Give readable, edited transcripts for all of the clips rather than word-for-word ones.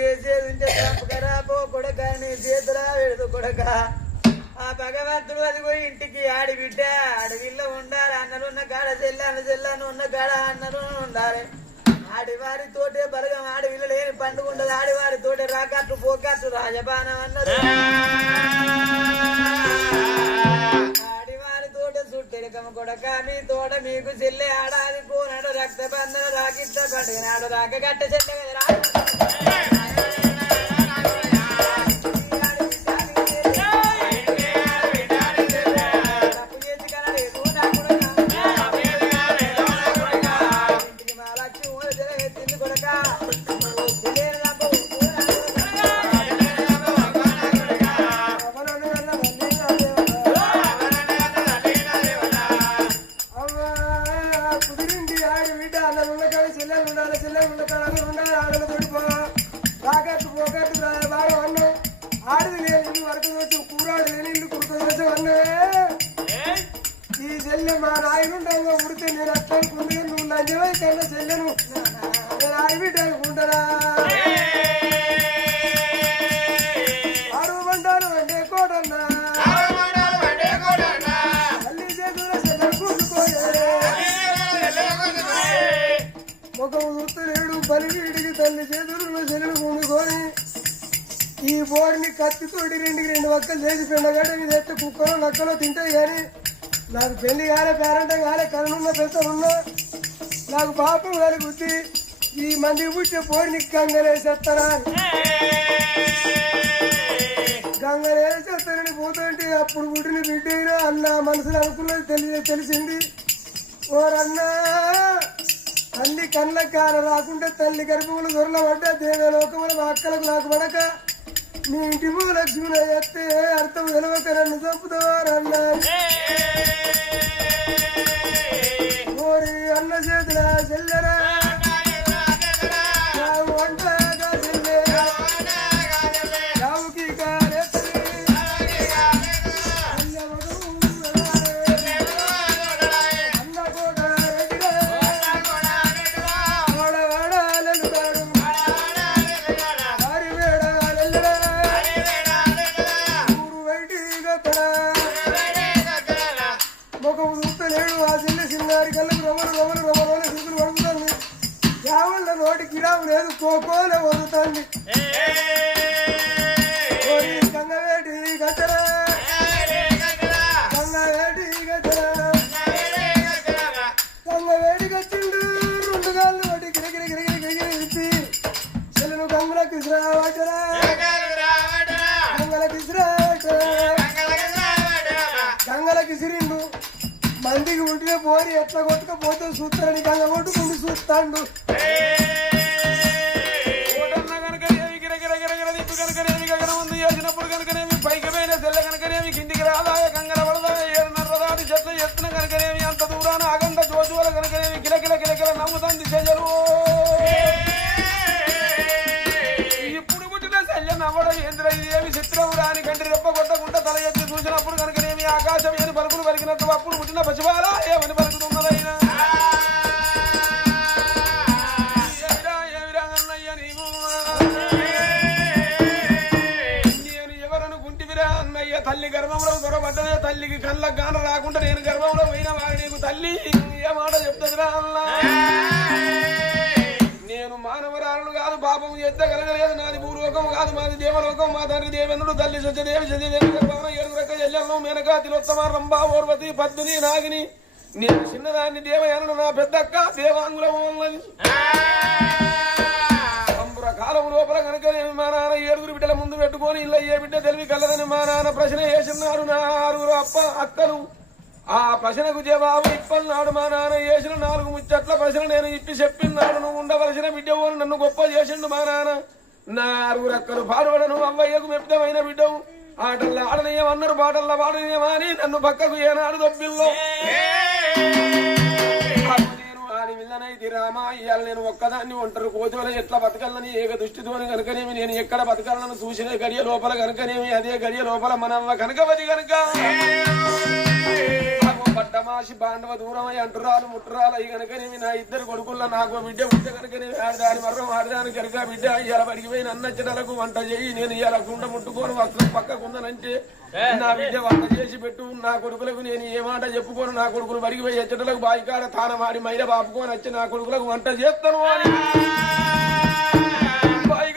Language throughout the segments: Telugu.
చేసేది ఉంటే తప్పకరా పో కొడక నీ చేతులా వెళదు కొడక ఆ భగవంతుడు అది పోయి ఇంటికి ఆడి బిడ్డ అడవిలో ఉండాలి అన్నలున్న కాడ చెల్లాను ఉన్న కాడ అన్నలు ఉండాలి ఆడివారితోటే బలగం ఆడవిల్ల లేని పండుగ ఉండదు ఆడివారితోటే రాకట్టు పోకట్టు రాజపానం అన్నది ఆడివారితోటే చుట్టెరకమ కొడక మీ తోట మీకు చెల్లె ఆడాది కోనాడు రక్త బంధన రాకిట్ట పండుగ నాడు రాక గట్ట చెల్లె కదరా ఈ చెల్లె మా నాయనుండగా ఉడితే నేను అట్లా అనుకుంది నువ్వు లంచమై కన్నా చెల్లెను నేను ఆడిబిడ్డ అనుకుంటారా ఆడమంటాను అంటే కోటన్నా తల్లి చేతుల చెల్లెలు కూర్చుకోయే ఒక ఉత్తరేడు పలిగిడికి తల్లి చేతుల్లో చెల్లెలు కూడుకొని ఈ బోర్ని కత్తితోటి రెండు వక్కలు చేసి పిండగడ్డ మీద ఎత్తే కుక్కలో నక్కలో తింటాయి కానీ నాకు పెళ్లి కాలే పేరంటం కాలే కనున్న పెద్దలున్నా నాకు పాపం కలుగుద్ది ఈ మంది పుట్టిన పోరిని గంగలేసేస్తారా గంగలేసేస్తారని పోతుంటే అప్పుడు పుట్టిన బిడ్డ అన్న మనసులో అనుకున్నది తెలిసింది ఓరన్నా తల్లి కళ్ళ కార రాకుంటే తల్లి గర్భములు దొరల పడ్డ దేవలోకముల మా అక్కలకు నాకు పడక నీ ఇంటి లక్ష్మణ ఎత్తే అర్థం వెలవక నన్ను చంపుతావారన్నా ఓరి అన్న చేతుల చెల్లెరా వంటగా చెల్లె యావుకి లేదు కోకోలే వదులుతుంది గంగవేటి గచ్చరా గంగవేటి గచ్చరా గంగవేటి గచ్చిండు రెండు గాళ్ళు ఒకటి గిరగిరి గిరగిరి గిరగిరి ఇచ్చి చెల్లెను గంగల కిసిరావటరా గంగల గంగల కిసిరిండు మందికి ఉంటే పోరి ఎట్లా కొట్టుకపోతే చూస్తారని గంగ కొట్టుకుంటూ చూస్తాడు కనుకనేమి పైకి పోయిన తెల్ల కనుకనేమి కిందికి రాదాయ గంగల వడదాయ ఏడున్నరదాటి చెట్లు ఎత్తున కనుకనేమి అంత దూరాన అగంట జోజువల కనుకనేమి కిలకిల కిలకిల నమ్ముతుంది చెయ్యరు ఇప్పుడు పుట్టిన శల్య నవ్వడం ఏంద్ర ఇదేమి చిత్రం రాని కంటి రెప్ప కొట్టకుండా తల ఎత్తి చూసినప్పుడు కనుకనేమి ఆకాశం ఏని పలుకులు పలికినట్టు అప్పుడు పుట్టిన పశువాలా ఏమని పలుకుతున్నదైనా తల్లి గర్భంలో దొరబడ్డదే తల్లికి కళ్ళ గాన రాకుండా నేను గర్భంలో పోయిన వాడు నీకు తల్లి ఏ మాట చెప్తుందిరా అల్లా నేను మానవరాలను కాదు పాపం ఎత్తగలగలేదు నాది భూలోకం కాదు మాది దేవలోకం మా తండ్రి దేవేంద్రుడు తల్లి సత్యదేవి సత్యదేవి గర్భంలో 7 రక ఎల్లెల్లో మేనకా తిలోత్తమ రంభా ఓర్వతి పద్మిని నాగిని నేను చిన్నదాన్ని దేవయానను నా పెద్దక్క దేవాంగులం ఉన్నది కాలం లోపల కనుక మా నాన్న 7 బిడ్డల ముందు పెట్టుకొని ఇలా ఏ బిడ్డ తెలివి కలదని మా నాన్న ప్రశ్న వేసినాడు నా 6 అక్కలు ఆ ప్రశ్నకు జవాబు ఇప్పన్నాడు మా నాన్న వేసిన 4 ముచ్చట్ల ప్రశ్న నేను ఇప్పి చెప్పిన్నాడు నువ్వు ఉండవలసిన బిడ్డవు నన్ను గొప్ప చేసిండు మా నాన్న నా 6 అక్కలు పాడవడను అవ్వయ్యకు మెప్తమైన బిడ్డవు ఆటల్లో ఆడనేయమన్నారు పాటల్లో పాడనేమా అని నన్ను పక్కకు ఏనాడు దొబ్బిల్లో విల్లనైతే రామా ఇవాళ నేను ఒక్కదాన్ని ఒంటరి కోతుల ఎట్లా బతకాలని ఏక దృష్టితోని కనుకనేమి నేను ఎక్కడ బతకాలను చూసిన గడియ లోపల కనుకనేమి అదే గడియ లోపల మనవ్వ కనుకవది కనుక పట్టమాసి బాండవ దూరమై అంటురాలు ముట్టురాలు అయి కనుకనేమి నా ఇద్దరు కొడుకుల్లో నాకు బిడ్డ ఉంటే కనుకనేమి ఆడదాని మర్రం ఆడదాని కనుక బిడ్డ ఇవాళ పడికిపోయి నన్నచ్చటలకు వంట చేయి నేను ఇవాళ కుండ ముట్టుకోను వస్త్రం పక్కకుందనంటే నా బిడ్డ వంట చేసి పెట్టు నా కొడుకులకు నేను ఏ మాట చెప్పుకోను నా కొడుకులు పడికిపోయి ఎచ్చటలకు బాయికాడ తానమాడి మైల బాపుకొని వచ్చి నా కొడుకులకు వంట చేస్తాను అని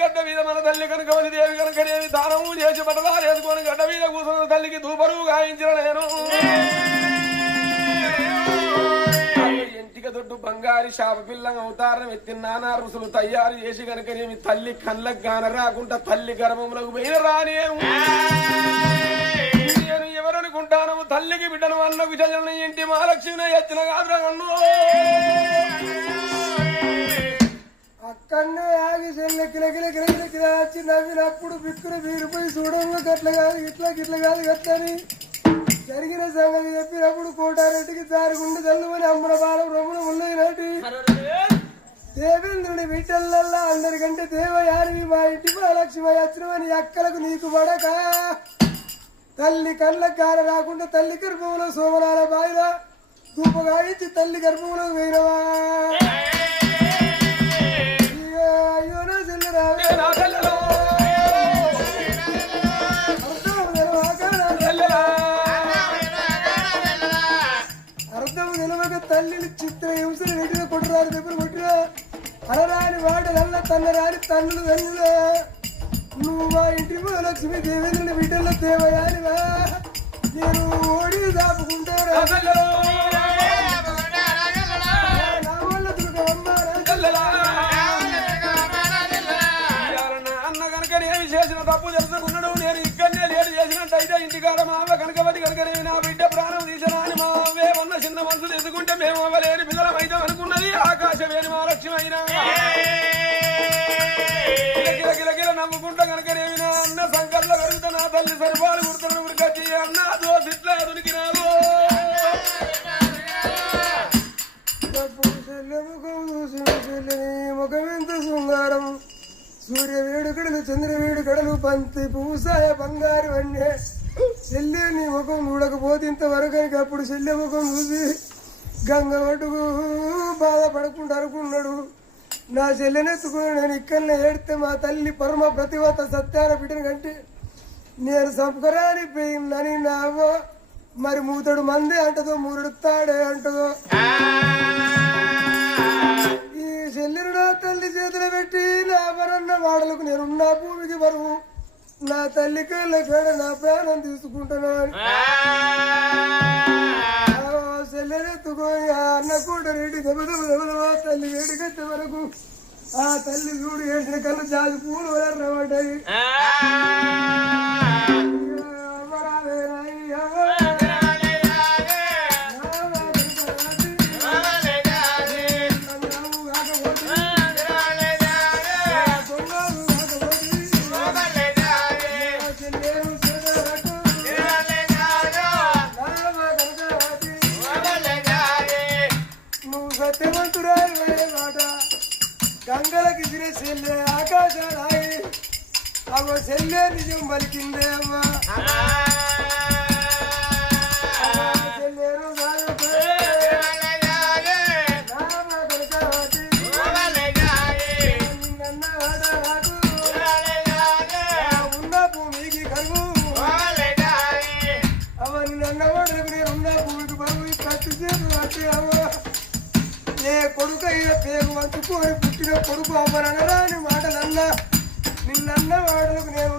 గడ్డ మీద మన తల్లి కనుకవని దేవి కనుకనేమి దానము చేసి బట్టలా వేసుకొని గడ్డ మీద కూర్చున్న తల్లికి దూపరువు గాయించిన నేను ఇంటికి దొడ్డు బంగారి శాప పిల్లం అవతారం ఎత్తి నానా రుసులు తయారు చేసి కనుకనేమి తల్లి కళ్ళకు గాన రాకుండా తల్లి గర్భములకు పోయిన రానేను నేను ఎవరనుకుంటాను తల్లికి బిడ్డను అన్నకు చల్లని ఇంటి మహాలక్ష్మిని ఎత్తిన కాదు అన్ను అక్కడనే ఆగి చెల్లె కిలకిల కిలకిల కిల వచ్చి నవ్వినప్పుడు బిక్కులు వీరిపోయి చూడము గట్ల కాదు గిట్ల కాదు గట్లని జరిగిన సంగతి చెప్పినప్పుడు కోటారెడ్డికి జారుగుండి చల్లుమని అమ్ముల బాలం రమ్మున ఉన్నది దేవేంద్రుని బిడ్డలల్లా అందరికంటే దేవయాని మా ఇంటి మహాలక్ష్మి వచ్చినవని అక్కలకు నీకు పడక తల్లి కళ్ళ కార రాకుండా తల్లి గర్భంలో సోమనాల బాయిల దూపగాయించి తల్లి గర్భంలో వేయనవా అయ్యో నా చెల్లెరా అర్థం నిలవక తల్లిని చిత్ర హింసలు పెట్టిన కొట్టురాని దెబ్బలు కొట్టిన అలరాని వాడలల్లా తన్నరాని తల్లులు తల్లులా నువ్వు మా ఇంటి లక్ష్మి దేవేంద్రుని బిడ్డల్లో దేవయానివా నేను ఓడి దాపుకుంటారా నా వల్ల దుర్గమ్మ అన్న కనుక ఏమి చేసిన తప్పు తెలుసుకున్నాడు నేను ఇక్కడనే లేటు చేసినట్టయితే ఇంటికాడ మా అవ్వ కనుకవతి కనుకనే నా బిడ్డ ప్రాణం తీసినా అని మా అవ్వే ఉన్న చిన్న మనసు తీసుకుంటే మేము అవ్వలేని పిల్లలం అయితే అనుకున్నది ఆకాశమేని మా లక్ష్యం అయినా గిలగిల నమ్ముకుంటా కనుకనేమి నా అన్న సంకర్లో పెరుగుతా నా తల్లి సరిపాలు గుర్తున్న ఉరికొచ్చి అన్న దోసిట్లా దొరికినారు ముఖమెంత శృంగారం సూర్య వేడుకడలు చంద్ర వేడుకడలు పంతి పూసాయ బంగారు వన్నే చెల్లె నీ ముఖం చూడకపోతే ఇంతవరకు అప్పుడు చెల్లె ముఖం చూసి గంగ ఒడ్డుకు బాధపడకుండా అనుకున్నాడు నా చెల్లెనెత్తుకుని నేను ఇక్కడనే ఏడితే మా తల్లి పరమ ప్రతివత సత్యాన బిడ్డను కంటే నేను సంపరాని పోయిందని నా అవ్వ మరి మూతడు మందే అంటదో మూరుడుతాడే అంటదో ఈ చెల్లెను నా తల్లి చేతులు పెట్టి నా పరన్న వాడలకు నేనున్నా భూమికి బరువు నా తల్లి కళ్ళ కాడ నా ప్రాణం తీసుకుంటున్నాను చెల్లెనెత్తుకొని ఆ అన్న కూడా రెడ్డి దెబ్బదెబ్బ తల్లి వేడికొచ్చే వరకు ఆ తల్లి చూడు ఏడిన కళ్ళు జాజి పూలు వదలబడ్డాయి గంగలకి తినే చెల్లె ఆకాశారాయి అవ చెల్లె నిజం పలికిందే అమ్మా చెల్లెను ఉన్న భూమికి కరువు అవన్నీ నన్న వాడకు నేను ఉన్న భూమికి బరువు కత్తి చేతులు అంటే అవ్వ ఏ కొడుకు అయినా పేరు వంచుకొని పుట్టిన కొడుకు అవ్వనరాని మాటలన్నా నిన్నన్న వాడలకు నేను